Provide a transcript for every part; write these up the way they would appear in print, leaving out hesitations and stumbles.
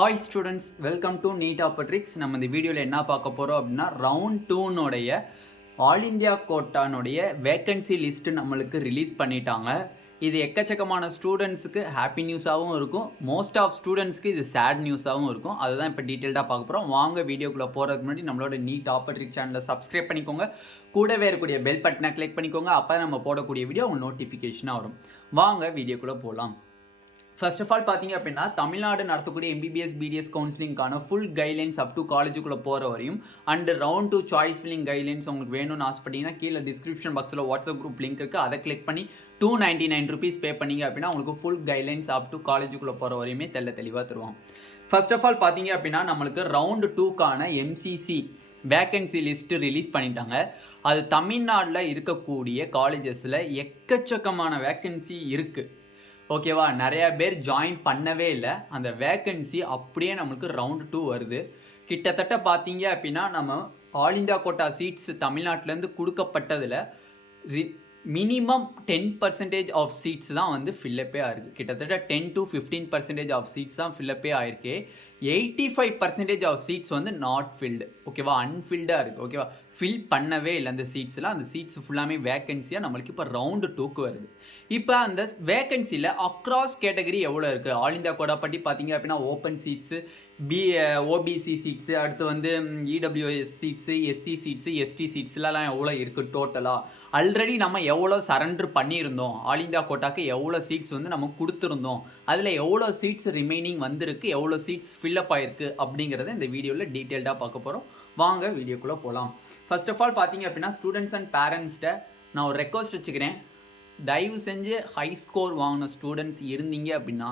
Hi students, welcome to Neet Optics. நம்ம இந்த வீடியோவில் என்ன பார்க்க போகிறோம் அப்படின்னா ரவுண்ட் 2னுடைய ஆல் இந்தியா கோட்டானுடைய வேக்கன்சி லிஸ்ட்டு நம்மளுக்கு ரிலீஸ் பண்ணிட்டாங்க. இது எக்கச்சக்கமான ஸ்டூடெண்ட்ஸுக்கு ஹாப்பி நியூஸாகவும் இருக்கும், மோஸ்ட் ஆஃப் ஸ்டூடெண்ட்ஸ்க்கு இது சேட் நியூஸாகவும் இருக்கும். அதுதான் இப்போ டீட்டெயில்டாக பார்க்க போகிறோம். வாங்க வீடியோக்குள்ளே போகிறதுக்கு முன்னாடி நம்மளோட நீட் ஆப்பர்ட்ரிக் சேனலை சப்ஸ்கிரைப் பண்ணிக்கோங்க, கூடவே இருக்கக்கூடிய பெல் பட்டனை கிளிக் பண்ணிக்கோங்க. அப்போ நம்ம போடக்கூடிய வீடியோ உங்கள் நோட்டிஃபிகேஷனாக வரும். வாங்க வீடியோக்குள்ளே போகலாம். ஃபர்ஸ்ட் ஆஃப் ஆல் பார்த்தீங்க அப்படின்னா தமிழ்நாடு நடத்தக்கூடிய MBBS BDS கவுன்சிலிங்கான ஃபுல் கைட்லைன்ஸ் அப் டு காலேஜுக்குள்ளே போகிற வரையும் and round 2 choice filling guidelines உங்களுக்கு வேணும்னு ஆசைப்பட்டீங்கன்னா கீழே டிஸ்கிரிப்ஷன் பாக்ஸில் வாட்ஸ்அப் குரூப் லிங்க் இருக்குது, அதை கிளிக் பண்ணி 299 rupees பே பண்ணிங்க அப்படின்னா உங்களுக்கு ஃபுல் கைட்லைன்ஸ் அப் டு காலேஜுக்குள்ளே போகிற வரையுமே தெளிவாக தருவாங்க. ஃபர்ஸ்ட் ஆஃப் ஆல் பார்த்தீங்க அப்படின்னா நம்மளுக்கு ரவுண்ட் 2க்கான MCC வேக்கன்சி லிஸ்ட்டு ரிலீஸ் பண்ணிட்டாங்க. அது தமிழ்நாட்டில் இருக்கக்கூடிய காலேஜஸில் எக்கச்சக்கமான வேக்கன்சி இருக்குது. ஓகேவா, நிறையா பேர் ஜாயின் பண்ணவே இல்லை. அந்த வேக்கன்சி அப்படியே நம்மளுக்கு ரவுண்ட் 2 வருது. கிட்டத்தட்ட பார்த்தீங்க அப்படின்னா நம்ம ஆல் இந்தியா கோட்டா சீட்ஸ் தமிழ்நாட்டிலேருந்து கொடுக்கப்பட்டதில் மினிமம் 10% ஆஃப் சீட்ஸ் தான் வந்து ஃபில்லப்பே ஆயிருக்கு. கிட்டத்தட்ட 10 to 15% ஆஃப் சீட்ஸ் தான் ஃபில்லப்பே ஆயிருக்கு. 85% ஆஃப் சீட்ஸ் வந்து நாட் ஃபில்டு. ஓகேவா, அன்ஃபில்டாக இருக்குது. ஓகேவா, ஃபில் பண்ணவே இல்லை அந்த சீட்ஸ்லாம். அந்த சீட்ஸ் ஃபுல்லாமே வேக்கன்சியாக நம்மளுக்கு இப்போ ரவுண்டு 2க்கு வருது. இப்போ அந்த வேக்கன்சியில் அக்ராஸ் கேட்டகரி எவ்வளோ இருக்குது? ஆல் இந்தியா கோட்டா பற்றி பார்த்தீங்க அப்படின்னா ஓப்பன் சீட்ஸு, ஓபிசி சீட்ஸு, அடுத்து வந்து EWS seats, SC seats, ST சீட்ஸ்லாம் எவ்வளோ இருக்குது டோட்டலாக? ஆல்ரெடி நம்ம எவ்வளோ சரண்டர் பண்ணியிருந்தோம், ஆல் இந்தியா கோட்டாக்கு எவ்வளோ சீட்ஸ் வந்து நம்ம கொடுத்துருந்தோம், அதில் எவ்வளோ சீட்ஸ் ரிமைனிங் வந்திருக்கு, எவ்வளோ சீட்ஸ் ஃபில்லப் ஆயிருக்கு அப்படிங்கிறத இந்த வீடியோவில் டீட்டெயில்டாக பார்க்க போகிறோம். வாங்க வீடியோக்குள்ளே போகலாம். ஃபர்ஸ்ட் ஆஃப் ஆல் பார்த்தீங்க அப்படின்னா ஸ்டூடெண்ட்ஸ் அண்ட் பேரண்ட்ஸ்கிட்ட நான் ஒரு ரெக்வஸ்ட் வச்சுக்கிறேன். தயவு செஞ்சு ஹை ஸ்கோர் வாங்கின ஸ்டூடெண்ட்ஸ் இருந்தீங்க அப்படின்னா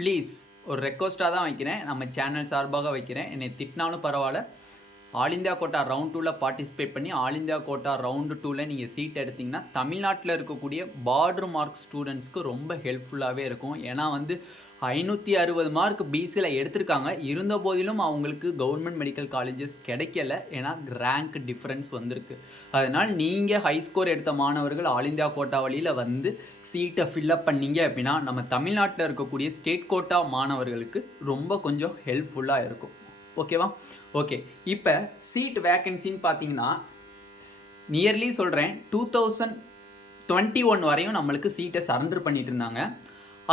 ப்ளீஸ் ஒரு ரெக்வஸ்ட்டாக தான் வைக்கிறேன், நம்ம சேனல் சார்பாக வைக்கிறேன், என்னை திட்டினாலும் பரவாயில்ல, ஆல் இந்தியா கோட்டா ரவுண்ட் 2ல் பார்ட்டிசிபேட் பண்ணி ஆல் இந்தியா கோட்டா ரவுண்டு 2ல் நீங்கள் சீட் எடுத்திங்கன்னா தமிழ்நாட்டில் இருக்கக்கூடிய பார்டர் மார்க் ஸ்டூடெண்ட்ஸ்க்கு ரொம்ப ஹெல்ப்ஃபுல்லாகவே இருக்கும். ஏன்னா வந்து 560 மார்க் பிசியில் எடுத்திருக்காங்க, இருந்த போதிலும் அவங்களுக்கு கவர்மெண்ட் மெடிக்கல் காலேஜஸ் கிடைக்கல, ஏன்னா ரேங்க் டிஃப்ரென்ஸ் வந்திருக்கு. அதனால் நீங்கள் ஹை ஸ்கோர் எடுத்த மாணவர்கள் ஆல் இந்தியா கோட்டா வழியில் வந்து சீட்டை ஃபில்லப் பண்ணிங்க அப்படின்னா நம்ம தமிழ்நாட்டில் இருக்கக்கூடிய ஸ்டேட் கோட்டா மாணவர்களுக்கு ரொம்ப கொஞ்சம் ஹெல்ப்ஃபுல்லாக இருக்கும். ஓகேவா, ஓகே. இப்போ சீட் வேக்கன்சின்னு பார்த்தீங்கன்னா நியர்லி சொல்கிறேன் 2021 வரையும் நம்மளுக்கு சீட்டை சரண்டர் பண்ணிட்டு இருந்தாங்க.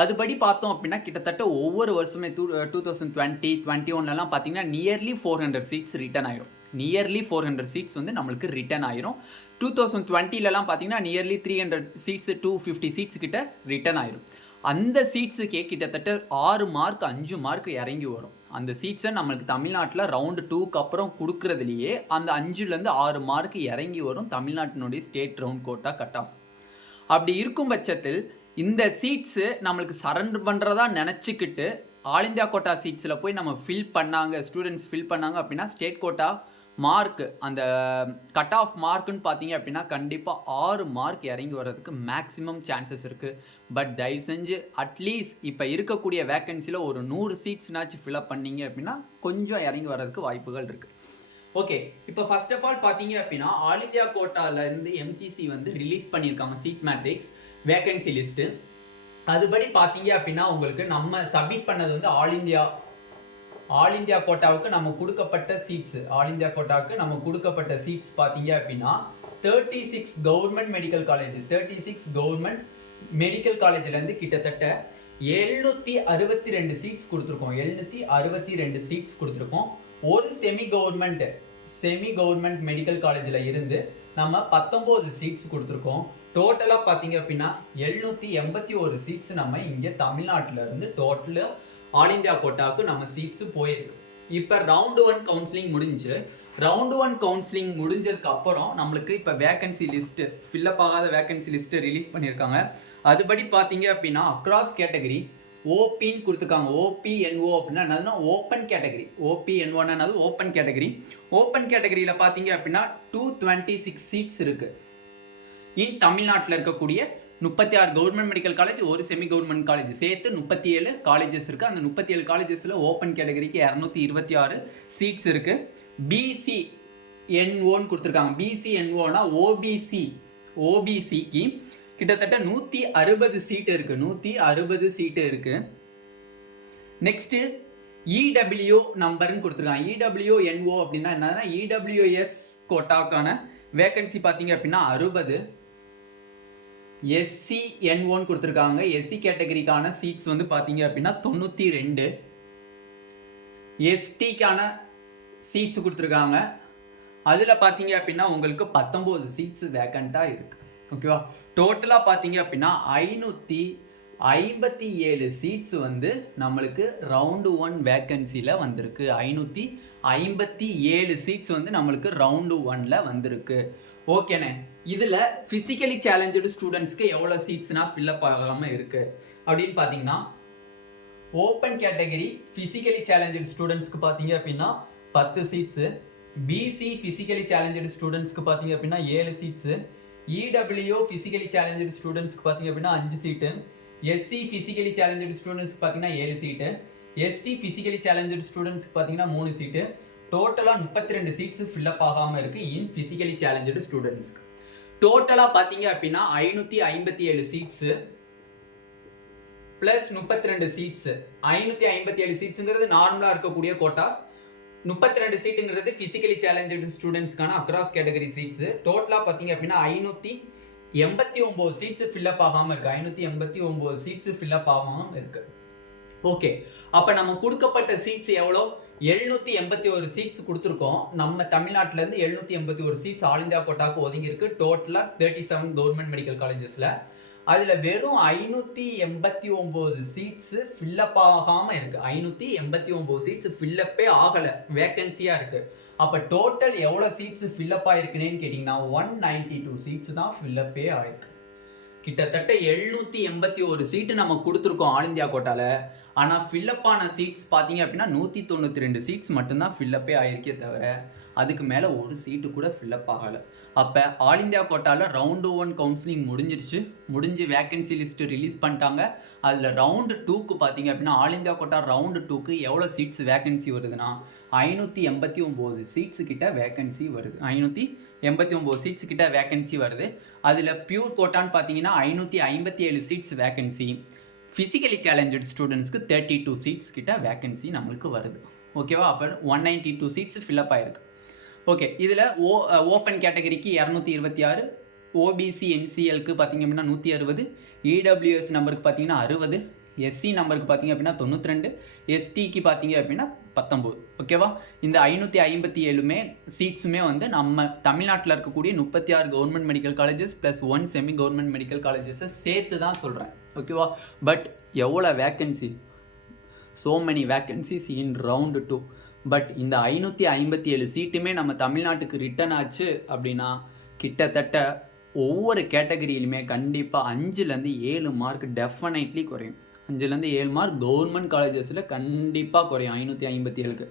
அதுபடி பார்த்தோம் அப்படின்னா கிட்டத்தட்ட ஒவ்வொரு வருஷமே 2020, 2021லலாம் பார்த்தீங்கன்னா நியர்லி 400 சீட்ஸ் ரிட்டர்ன் ஆகிடும். நியர்லி 400 சீட்ஸ் வந்து நம்மளுக்கு ரிட்டர்ன் ஆயிரும். 2020லலாம் பார்த்தீங்கன்னா நியர்லி 300 சீட்ஸு 250 சீட்ஸ் கிட்ட ரிட்டர்ன் ஆயிரும். அந்த சீட்ஸுக்கே கிட்டத்தட்ட 6 மார்க் 5 மார்க் இறங்கி வரும். அந்த சீட்ஸை நம்மளுக்கு தமிழ்நாட்டில் ரவுண்டு 2க்கு அப்புறம் கொடுக்குறதுலையே அந்த 5லேருந்து 6 மார்க் இறங்கி வரும் தமிழ்நாட்டினுடைய state round quota cut off. அப்படி இருக்கும் பட்சத்தில் இந்த சீட்ஸு நம்மளுக்கு சரண்டர் பண்ணுறதா நினச்சிக்கிட்டு ஆல் இந்தியா கோட்டா சீட்ஸில் போய் நம்ம ஃபில் பண்ணாங்க, ஸ்டூடெண்ட்ஸ் ஃபில் பண்ணாங்க அப்படின்னா ஸ்டேட் கோட்டா மார்க் அந்த கட் ஆஃப் மார்க்குன்னு பார்த்தீங்க அப்படின்னா கண்டிப்பாக 6 மார்க் இறங்கி வர்றதுக்கு மேக்ஸிமம் சான்சஸ் இருக்குது. பட் தயவு செஞ்சு அட்லீஸ்ட் இப்போ இருக்கக்கூடிய வேக்கன்சியில் ஒரு 100 சீட்ஸ்னாச்சும் ஃபில்அப் பண்ணிங்க அப்படின்னா கொஞ்சம் இறங்கி வர்றதுக்கு வாய்ப்புகள் இருக்குது. ஓகே, இப்போ ஃபர்ஸ்ட் ஆஃப் ஆல் பார்த்தீங்க அப்படின்னா ஆல் இந்தியா கோட்டாலேருந்து MCC வந்து ரிலீஸ் பண்ணியிருக்காங்க சீட் மேட்ரிக்ஸ் வேக்கன்சி லிஸ்ட்டு. அதுபடி பார்த்தீங்க அப்படின்னா உங்களுக்கு நம்ம சப்மிட் பண்ணது வந்து ஆல் இந்தியா கோட்டாவுக்கு நம்ம கொடுக்கப்பட்ட சீட்ஸ், ஆல் இந்தியா கோட்டாவுக்கு நம்ம கொடுக்கப்பட்ட சீட்ஸ் பார்த்தீங்க அப்படின்னா 36 government medical college, 36 government medical காலேஜ்லேருந்து கிட்டத்தட்ட 762 சீட்ஸ் கொடுத்துருக்கோம். 762 சீட்ஸ் கொடுத்துருக்கோம். ஒரு செமி கவர்மெண்ட் மெடிக்கல் காலேஜில் இருந்து நம்ம 19 சீட்ஸ் கொடுத்துருக்கோம். டோட்டலாக பார்த்தீங்க அப்படின்னா 781 சீட்ஸ் நம்ம இங்கே தமிழ்நாட்டில் இருந்து டோட்டலாக ஆல் இந்தியா கோட்டாவுக்கு நம்ம சீட்ஸு போயிருக்கு. இப்போ ரவுண்டு 1 கவுன்சிலிங் முடிஞ்சு, ரவுண்டு 1 கவுன்சிலிங் முடிஞ்சதுக்கு அப்புறம் நம்மளுக்கு இப்போ வேக்கன்சி லிஸ்ட்டு ஃபில்லப் ஆகாத வேக்கன்சி லிஸ்ட்டு ரிலீஸ் பண்ணியிருக்காங்க. அதுபடி பார்த்தீங்க அப்படின்னா அக்ராஸ் கேட்டகரி ஓபின்னு கொடுத்துருக்காங்க. OPNO அப்படின்னா என்னதுன்னா ஓப்பன் கேட்டகரி. OPNOன்னா என்னது ஓப்பன் கேட்டகரி. ஓப்பன் கேட்டகரியில் பார்த்தீங்க அப்படின்னா 226 சீட்ஸ் இருக்குது. இன் தமிழ்நாட்டில் இருக்கக்கூடிய 36 கவர்மெண்ட் மெடிக்கல் காலேஜ், ஒரு செமி கவர்மெண்ட் காலேஜ் சேர்த்து 37 காலேஜஸ் இருக்குது. அந்த 37 காலேஜஸில் ஓப்பன் கேட்டகரிக்கு 226 சீட்ஸ் இருக்குது. BCNOன்னு கொடுத்துருக்காங்க. BCNOனா ஓபிசிக்கு கிட்டத்தட்ட 160 சீட்டு இருக்குது. 160 சீட்டு இருக்குது. நெக்ஸ்ட்டு இடபிள்யூ நம்பர்னு கொடுத்துருக்காங்க. இடபிள்யூஎன்ஓ அப்படின்னா என்னன்னா இடபிள்யூஎஸ் கோட்டாக்கான வேகன்சி பார்த்தீங்க அப்படின்னா 60. SCN1 கொடுத்துருக்காங்க. SC கேட்டகரிக்கான சீட்ஸ் வந்து பார்த்தீங்க அப்படின்னா 92. STக்கான சீட்ஸ் கொடுத்துருக்காங்க. அதில் பார்த்தீங்க அப்படின்னா உங்களுக்கு 19 சீட்ஸ் வேக்கண்ட்டாக இருக்கு. ஓகேவா? டோட்டலாக பார்த்தீங்க அப்படின்னா 557 சீட்ஸ் வந்து நம்மளுக்கு ரவுண்டு 1 வேக்கன்சியில் வந்திருக்கு. 557 சீட்ஸ் வந்து நம்மளுக்கு ரவுண்டு 1ல வந்திருக்கு. ஓகேண்ணே, இதில் ஃபிசிக்கலி சேலஞ்சடு ஸ்டூடெண்ட்ஸ்க்கு எவ்வளோ சீட்ஸ்னா ஃபில்லப் ஆகாமல் இருக்குது அப்படின்னு பார்த்தீங்கன்னா, ஓப்பன் கேட்டகரி ஃபிசிக்கலி சேலஞ்சடு ஸ்டூடெண்ட்ஸ்க்கு பார்த்தீங்க அப்படின்னா 10 சீட்ஸு, பிசி ஃபிசிக்கலி சேலஞ்சடு ஸ்டூடெண்ட்ஸ்க்கு பார்த்தீங்க அப்படின்னா 7 சீட்ஸு, இடபிள்யூ ஃபிசிக்கலி சேலஞ்சடு ஸ்டூடெண்ட்ஸ்க்கு பார்த்தீங்க அப்படின்னா 5 சீட்டு, SC ஃபிசிக்கலி சேலஞ்சடு ஸ்டூடெண்ட்ஸ்க்கு பார்த்தீங்கன்னா 7 சீட்டு, ST ஃபிசிக்கலி சேலஞ்சடு ஸ்டூடெண்ட்ஸ்க்கு பார்த்தீங்கன்னா 3 சீட்டு. டோட்டலாக 32 சீட்ஸ் ஃபில்லப் ஆகாமல் இருக்குது இன் ஃபிசிக்கலி சேலஞ்சடு ஸ்டூடெண்ட்ஸ்க்கு. டோட்டலாக பார்த்தீங்க அப்படின்னா 557 சீட்ஸு ப்ளஸ் 32 சீட்ஸு. 557 சீட்ஸுங்கிறது நார்மலாக இருக்கக்கூடிய கோட்டாஸ். 32 சீட்டுங்கிறது ஃபிசிக்கலி சேலஞ்சடு ஸ்டூடெண்ட்ஸ்க்கான அக்ராஸ் கேட்டகரி சீட்ஸு. டோட்டலாக பார்த்தீங்க அப்படின்னா 589 சீட்ஸ் ஃபில்லப் ஆகாமல் இருக்குது. 589 சீட்ஸ் ஃபில்லப் ஆகாமல் இருக்குது. ஓகே, அப்போ நம்ம கொடுக்கப்பட்ட சீட்ஸ் எவ்வளோ? 781 சீட்ஸ் கொடுத்துருக்கோம். நம்ம தமிழ்நாட்டிலேருந்து 781 சீட்ஸ் ஆல் இந்தியா கோட்டாக்கு ஒதுங்கி இருக்கு. டோட்டலாக 37 கவர்மெண்ட் மெடிக்கல் காலேஜஸில். அதில் வெறும் 589 சீட்ஸு ஃபில்லப் ஆகாமல் இருக்குது. 589 சீட்ஸ் ஃபில்லப்பே ஆகலை, வேக்கன்சியாக இருக்குது. அப்போ டோட்டல் எவ்வளோ சீட்ஸ் ஃபில்லப் ஆகிருக்குன்னு கேட்டிங்கன்னா 192 சீட்ஸ் தான் ஃபில்லப்பே ஆகிருக்கு. கிட்டத்தட்ட 781 சீட்டு நம்ம கொடுத்துருக்கோம் ஆல் இந்தியா கோட்டாவில். ஆனால் ஃபில்லப் ஆன சீட்ஸ் பார்த்தீங்க அப்படின்னா 192 சீட்ஸ் மட்டும்தான் ஃபில்லப்பே ஆகிருக்கே தவிர அதுக்கு மேலே ஒரு சீட்டு கூட ஃபில்லப் ஆகலை. அப்போ ஆல் இந்தியா கோட்டாவில் ரவுண்டு 1 கவுன்சிலிங் முடிஞ்சு வேக்கன்சி லிஸ்ட்டு ரிலீஸ் பண்ணிட்டாங்க. அதில் ரவுண்டு 2க்கு பார்த்தீங்க அப்படின்னா ஆல் இந்தியா கோட்டா ரவுண்டு 2க்கு எவ்வளோ சீட்ஸ் வேக்கன்சி வருதுன்னா 589 சீட்ஸு கிட்ட வேக்கன்சி வருது. 589 சீட்ஸ் கிட்ட வேக்கன்சி வருது. அதில் பியூர் கோட்டான்னு பார்த்தீங்கன்னா 557 சீட்ஸ் வேக்கன்சி. ஃபிசிக்கலி சேலஞ்சட் ஸ்டூடெண்ட்ஸ்க்கு 32 சீட்ஸ் கிட்ட வேக்கன்சி நம்மளுக்கு வருது. ஓகேவா? அப்போ 192 சீட்ஸ் ஃபில்லப் ஆகிருக்கு. ஓகே, இதில் ஓப்பன் கேட்டகரிக்கு 226, ஓபிசி என்சிஎல்க்கு பார்த்தீங்க அப்படின்னா 160, இடபிள்யூஎஸ் நம்பருக்கு பார்த்தீங்கன்னா 60, SC நம்பருக்கு பார்த்தீங்க அப்படின்னா 92, STக்கு பார்த்தீங்க அப்படின்னா 19. ஓகேவா? இந்த 557 சீட்ஸுமே வந்து நம்ம தமிழ்நாட்டில் இருக்கக்கூடிய 36 government medical colleges plus 1 semi government medical காலேஜஸை சேர்த்து தான் சொல்கிறேன். ஓகேவா? பட் எவ்வளோ vacancy? So many vacancies in round 2. பட் இந்த 557 சீட்டுமே நம்ம தமிழ்நாட்டுக்கு ரிட்டர்ன் ஆச்சு அப்படின்னா கிட்டத்தட்ட ஒவ்வொரு கேட்டகரியிலுமே கண்டிப்பாக 5லேருந்து 7 மார்க் டெஃபினெட்லி குறையும். 5லேருந்து 7 மார்க் கவர்மெண்ட் காலேஜஸில் கண்டிப்பாக குறையும் 557க்கு.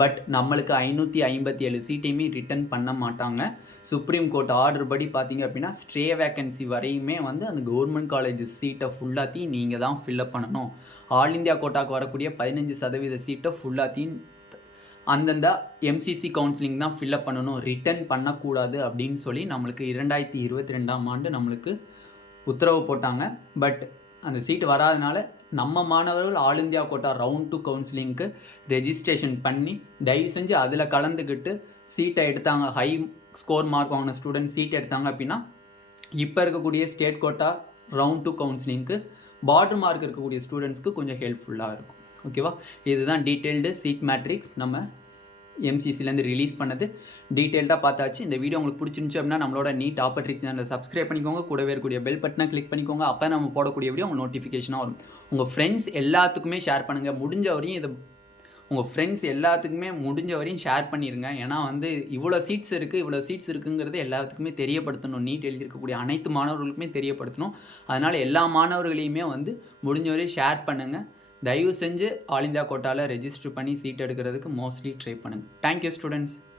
பட் நம்மளுக்கு 557 சீட்டையுமே ரிட்டர்ன் பண்ண மாட்டாங்க. சுப்ரீம் கோர்ட் ஆர்டர் படி பார்த்தீங்க அப்படின்னா ஸ்ட்ரே வேக்கன்சி வரையுமே வந்து அந்த கவர்மெண்ட் காலேஜ் சீட்டை ஃபுல்லாத்தையும் நீங்கள் தான் ஃபில்லப் பண்ணணும். ஆல் இந்தியா கோட்டாக்கு வரக்கூடிய 15% சீட்டை ஃபுல்லாத்தையும் அந்தந்த MCC கவுன்சிலிங் தான் ஃபில்லப் பண்ணணும், ரிட்டர்ன் பண்ணக்கூடாது அப்படின்னு சொல்லி நம்மளுக்கு 2022ஆம் ஆண்டு நம்மளுக்கு உத்தரவு போட்டாங்க. பட் அந்த சீட்டு வராதனால நம்ம மாணவர்கள் ஆல் இந்தியா கோட்டா ரவுண்ட் 2 கவுன்சிலிங்க்கு ரெஜிஸ்ட்ரேஷன் பண்ணி தயவு செஞ்சு அதில் கலந்துக்கிட்டு சீட்டை எடுத்தாங்க. ஹை ஸ்கோர் மார்க் வாங்கின ஸ்டூடெண்ட் சீட் எடுத்தாங்க அப்படின்னா இப்போ இருக்கக்கூடிய ஸ்டேட் கோட்டா ரவுண்ட் 2 கவுன்சிலிங்க்கு பார்டர் மார்க் இருக்கக்கூடிய ஸ்டூடெண்ட்ஸ்க்கு கொஞ்சம் ஹெல்ப்ஃபுல்லாக இருக்கும். ஓகேவா? இதுதான் டீட்டெயில்டு சீட் மேட்ரிக்ஸ் நம்ம MCCலேருந்து ரிலீஸ் பண்ணது. டீட்டெயில்டாக பார்த்தாச்சு. இந்த வீடியோ உங்களுக்கு பிடிச்சிருந்துச்சு அப்படின்னா நம்மளோட நீட் ஆப்பர்ட்ரிக்ஸ் சேனலை சப்ஸ்கிரைப் பண்ணிக்கோங்க. கூடவே இருக்கக்கூடிய பெல் பட்டனை கிளிக் பண்ணிக்கோங்க. அப்போ நம்ம போடக்கூடிய வீடியோ உங்கள் நோட்டிஃபிகேஷனாக வரும். உங்கள் ஃப்ரெண்ட்ஸ் எல்லாத்துக்குமே ஷேர் பண்ணுங்கள். முடிஞ்ச வரையும் இதை உங்கள் ஃப்ரெண்ட்ஸ் எல்லாத்துக்குமே முடிஞ்ச வரையும் ஷேர் பண்ணிடுங்க. ஏன்னா வந்து இவ்வளோ சீட்ஸ் இருக்குங்கிறது எல்லாத்துக்குமே தெரியப்படுத்தணும். நீட் எழுதியிருக்கக்கூடிய அனைத்து மாணவர்களுக்குமே தெரியப்படுத்தணும். அதனால் எல்லா மாணவர்களையுமே வந்து முடிஞ்ச வரையும் ஷேர் பண்ணுங்கள். தயவு செஞ்சு ஆல் இந்தியா கோட்டாவில் ரெஜிஸ்டர் பண்ணி சீட் எடுக்கிறதுக்கு மோஸ்ட்லி ட்ரை பண்ணுங்கள். Thank you students.